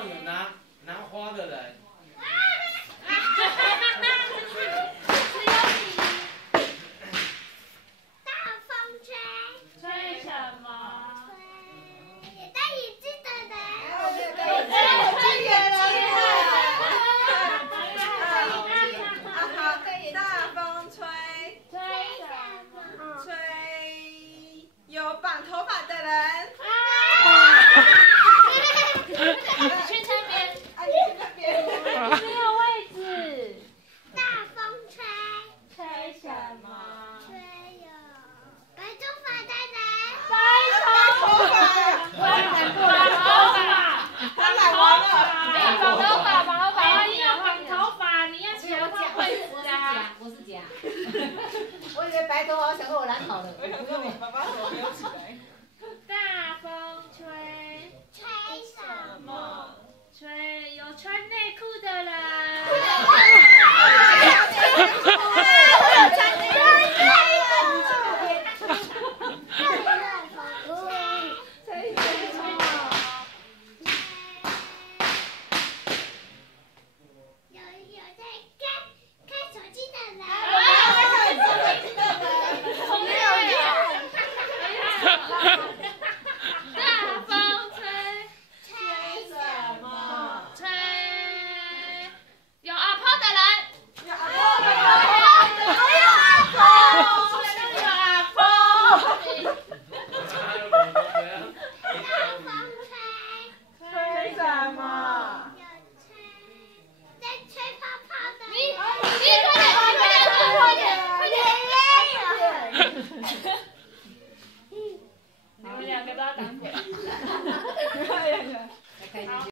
上有拿花的人。大风吹，吹什么？戴眼镜的人。戴眼镜的人。好，大风吹，吹什么？吹有绑头发的人。去那边。啊，你去那边。没有位置。大风吹，吹什么？吹有白头发的人。白头发。我绑头发。他来完了。绑头发，你要绑头发，你要学会会夹。我是假。我以为白头发，我想说我染好了。我想说你爸爸怎么没有起来？大风吹，吹什么？吹有穿内裤的人。有在看手机的人。大风吹，吹什么？吹有阿婆的人。有阿婆的人。吹什么？在吹泡泡的。你快点！你们两个都要挡嘴。开心。